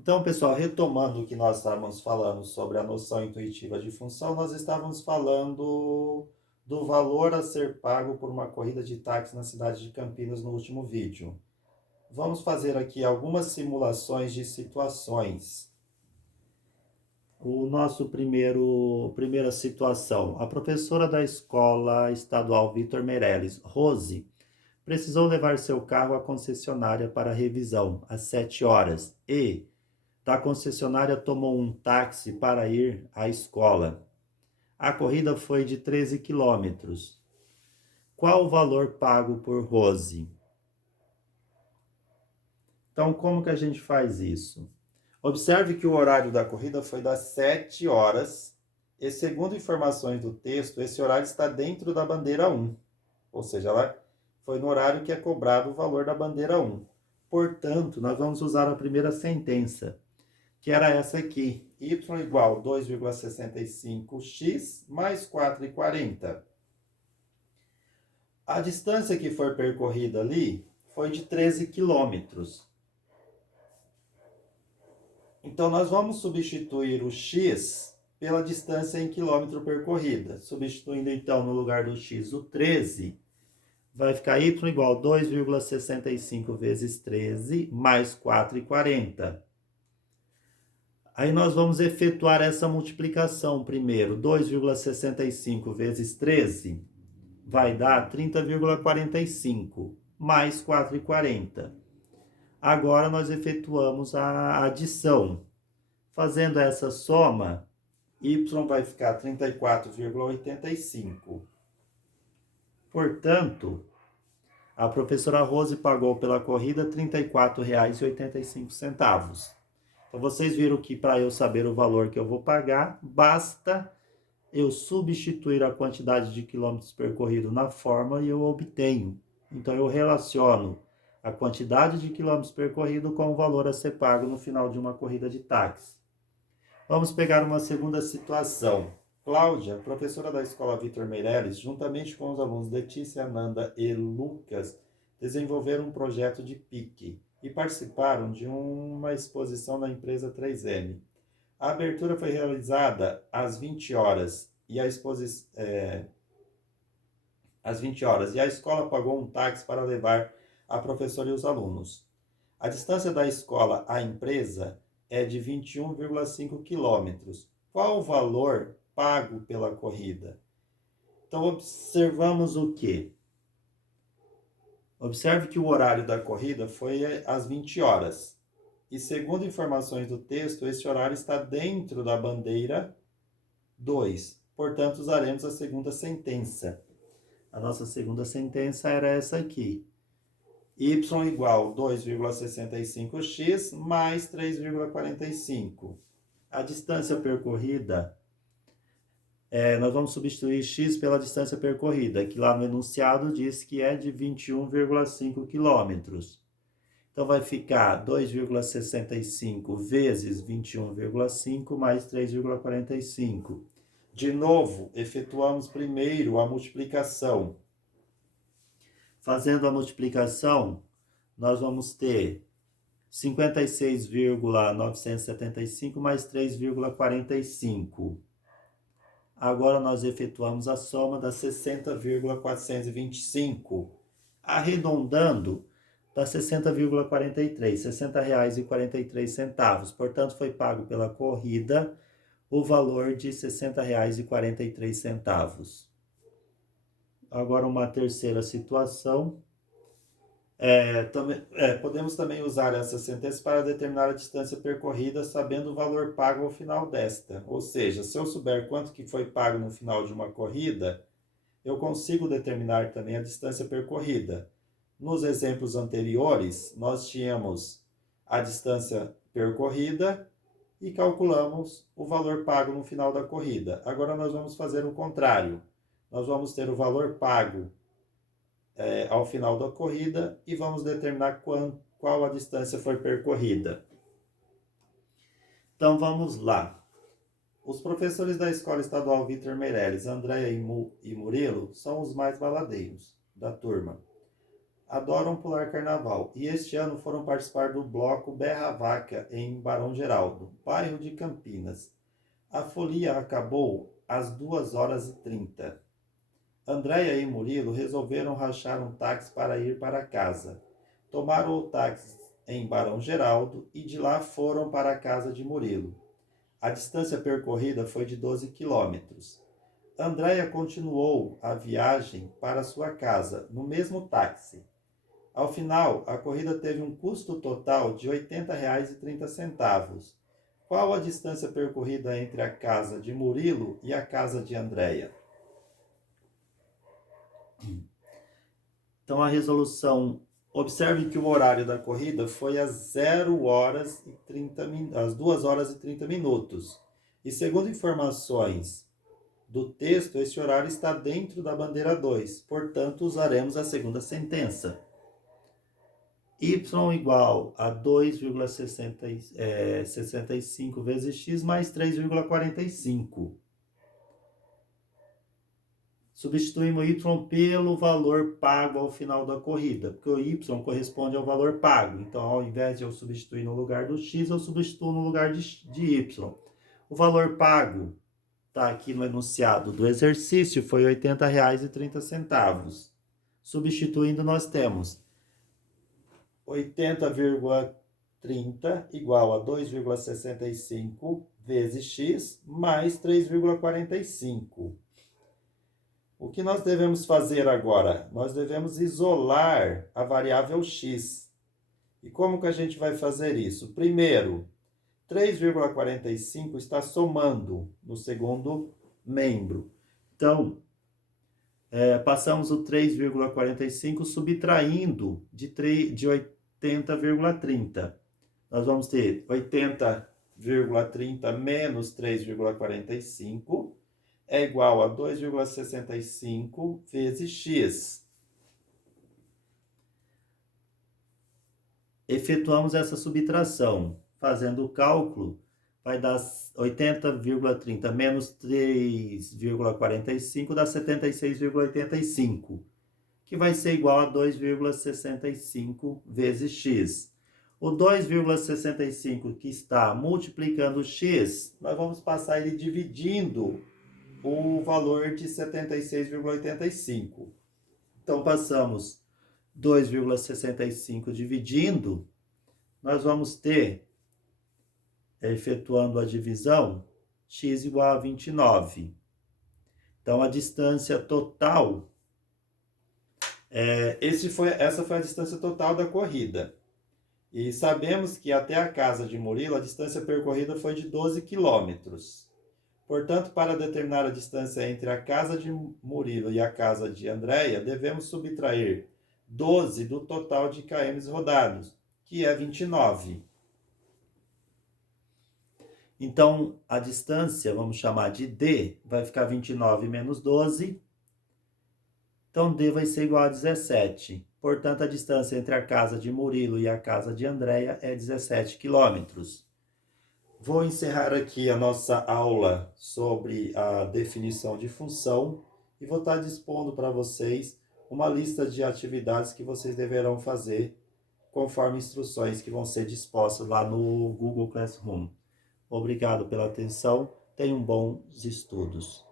Então, pessoal, retomando o que nós estávamos falando sobre a noção intuitiva de função, nós estávamos falando do valor a ser pago por uma corrida de táxi na cidade de Campinas no último vídeo. Vamos fazer aqui algumas simulações de situações. O nosso primeira situação. A professora da escola estadual Vitor Meirelles, Rose, precisou levar seu carro à concessionária para revisão às 7 horas e da concessionária tomou um táxi para ir à escola. A corrida foi de 13 quilômetros. Qual o valor pago por Rose? Então, como que a gente faz isso? Observe que o horário da corrida foi das 7 horas e, segundo informações do texto, esse horário está dentro da bandeira 1. Ou seja, ela foi no horário que é cobrado o valor da bandeira 1. Portanto, nós vamos usar a primeira sentença, que era essa aqui, y igual 2,65x mais 4,40. A distância que foi percorrida ali foi de 13 quilômetros. Então, nós vamos substituir o x pela distância em quilômetro percorrida. Substituindo, então, no lugar do x o 13, vai ficar y igual 2,65 vezes 13 mais 4,40. Aí nós vamos efetuar essa multiplicação primeiro. 2,65 vezes 13 vai dar 30,45 mais 4,40. Agora nós efetuamos a adição. Fazendo essa soma, y vai ficar 34,85. Portanto, a professora Rose pagou pela corrida R$ 34,85. Então, vocês viram que para eu saber o valor que eu vou pagar, basta eu substituir a quantidade de quilômetros percorridos na fórmula e eu obtenho. Então, eu relaciono a quantidade de quilômetros percorridos com o valor a ser pago no final de uma corrida de táxi. Vamos pegar uma segunda situação. Cláudia, professora da escola Vitor Meirelles, juntamente com os alunos Letícia, Amanda e Lucas, desenvolveram um projeto de pique e participaram de uma exposição na empresa 3M. A abertura foi realizada às 20 horas e às 20 horas e a escola pagou um táxi para levar a professora e os alunos. A distância da escola à empresa é de 21,5 quilômetros. Qual o valor pago pela corrida? Então, observamos o quê? Observe que o horário da corrida foi às 20 horas. E segundo informações do texto, esse horário está dentro da bandeira 2. Portanto, usaremos a segunda sentença. A nossa segunda sentença era essa aqui. Y igual 2,65x mais 3,45. A distância percorrida, nós vamos substituir x pela distância percorrida, que lá no enunciado diz que é de 21,5 quilômetros. Então, vai ficar 2,65 vezes 21,5 mais 3,45. De novo, efetuamos primeiro a multiplicação. Fazendo a multiplicação, nós vamos ter 56,975 mais 3,45. Agora nós efetuamos a soma das 60,425. Arredondando, dá 60,43, R$ 60,43. Portanto, foi pago pela corrida o valor de R$ 60,43. Agora uma terceira situação. Podemos também usar essa sentença para determinar a distância percorrida, sabendo o valor pago ao final desta. Ou seja, se eu souber quanto que foi pago no final de uma corrida, eu consigo determinar também a distância percorrida. Nos exemplos anteriores, nós tínhamos a distância percorrida e calculamos o valor pago no final da corrida. Agora nós vamos fazer o contrário. Nós vamos ter o valor pago ao final da corrida e vamos determinar qual a distância foi percorrida. Então vamos lá. Os professores da Escola Estadual Vitor Meirelles, Andréia e Murilo, são os mais baladeiros da turma. adoram pular carnaval e este ano foram participar do bloco Berra Vaca em Barão Geraldo, bairro de Campinas. A folia acabou às 2h30. Andréia e Murilo resolveram rachar um táxi para ir para casa. Tomaram o táxi em Barão Geraldo e de lá foram para a casa de Murilo. A distância percorrida foi de 12 quilômetros. Andréia continuou a viagem para sua casa, no mesmo táxi. Ao final, a corrida teve um custo total de R$ 80,30. Qual a distância percorrida entre a casa de Murilo e a casa de Andréia? Então, a resolução... Observe que o horário da corrida foi às 2h30. E segundo informações do texto, esse horário está dentro da bandeira 2. Portanto, usaremos a segunda sentença. Y igual a 2,65 vezes x mais 3,45. Substituímos o y pelo valor pago ao final da corrida, porque o y corresponde ao valor pago. Então, ao invés de eu substituir no lugar do x, eu substituo no lugar de y. O valor pago está aqui no enunciado do exercício, foi R$ 80,30. Substituindo, nós temos 80,30 igual a 2,65 vezes x mais 3,45. O que nós devemos fazer agora? Nós devemos isolar a variável x. E como que a gente vai fazer isso? Primeiro, 3,45 está somando no segundo membro. Então, passamos o 3,45 subtraindo de 80,30. Nós vamos ter 80,30 menos 3,45 é igual a 2,65 vezes x. Efetuamos essa subtração. Fazendo o cálculo, vai dar 80,30 menos 3,45 dá 76,85, que vai ser igual a 2,65 vezes x. O 2,65 que está multiplicando x, nós vamos passar ele dividindo o valor de 76,85. Então, passamos 2,65 dividindo, nós vamos ter, efetuando a divisão, x igual a 29. Então, a distância total, essa foi a distância total da corrida. E sabemos que até a casa de Murilo, a distância percorrida foi de 12 quilômetros. Portanto, para determinar a distância entre a casa de Murilo e a casa de Andréia, devemos subtrair 12 do total de km rodados, que é 29. Então, a distância, vamos chamar de D, vai ficar 29 menos 12. Então, D vai ser igual a 17. Portanto, a distância entre a casa de Murilo e a casa de Andréia é 17 quilômetros. Vou encerrar aqui a nossa aula sobre a definição de função e vou estar dispondo para vocês uma lista de atividades que vocês deverão fazer conforme instruções que vão ser dispostas lá no Google Classroom. Obrigado pela atenção, tenham bons estudos.